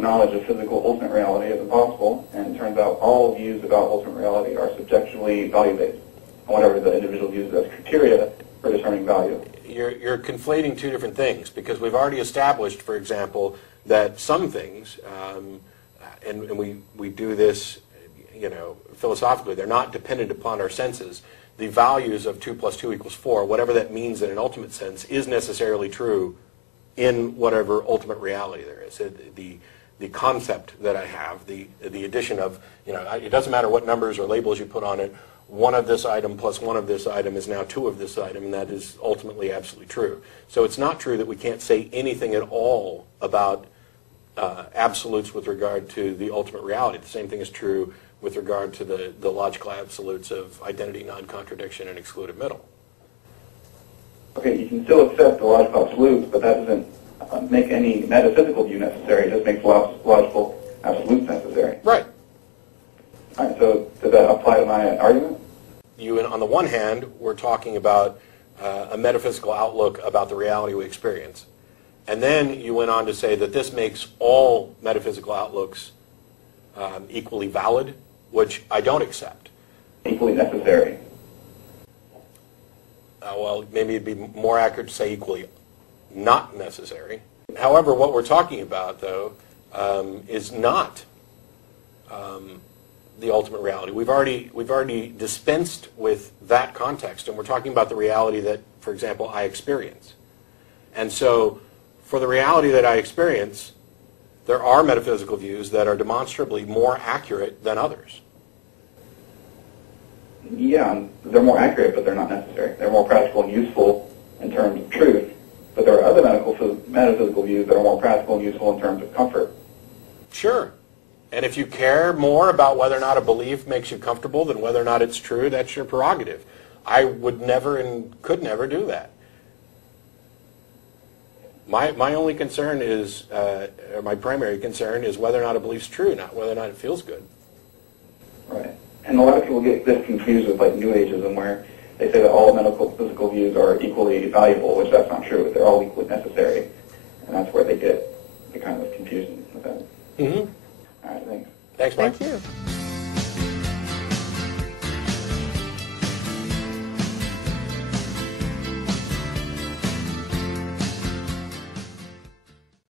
absolute knowledge of physical ultimate reality is impossible, and it turns out all views about ultimate reality are subjectively value-based, and whatever the individual uses as criteria for determining value. You're conflating two different things, because we've already established, for example, that some things, and we do this, philosophically, they're not dependent upon our senses. The values of 2 + 2 = 4, whatever that means in an ultimate sense, is necessarily true in whatever ultimate reality there is. The concept that I have, the addition of, it doesn't matter what numbers or labels you put on it, 1 of this item plus 1 of this item is now 2 of this item, and that is ultimately absolutely true. So it's not true that we can't say anything at all about absolutes with regard to the ultimate reality. The same thing is true with regard to the logical absolutes of identity, non-contradiction, and excluded middle. Okay, you can still accept the logical absolutes, but that doesn't make any metaphysical view necessary. It just makes logical absolutes necessary. Right. All right, so does that apply to my argument? On the one hand, we're talking about a metaphysical outlook about the reality we experience. And then you went on to say that this makes all metaphysical outlooks equally valid, which I don't accept. Equally necessary. Well, maybe it'd be more accurate to say equally not necessary. However, what we're talking about, though, is not the ultimate reality. We've already dispensed with that context, and we're talking about the reality that, for example, I experience. And so, for the reality that I experience, there are metaphysical views that are demonstrably more accurate than others. Yeah, they're more accurate, but they're not necessary. They're more practical and useful in terms of truth, but there are other metaphysical views that are more practical and useful in terms of comfort. Sure. And if you care more about whether or not a belief makes you comfortable than whether or not it's true, that's your prerogative. I would never and could never do that. My only concern is, or my primary concern is whether or not a belief's true, not whether or not it feels good. Right. And a lot of people get this confused with like New Ageism, where they say that all metaphysical views are equally valuable, which that's not true. They're all equally necessary, and that's where they get the kind of confusion with that. Mm-hmm. All right, thanks. Thanks, Mike. Thank you.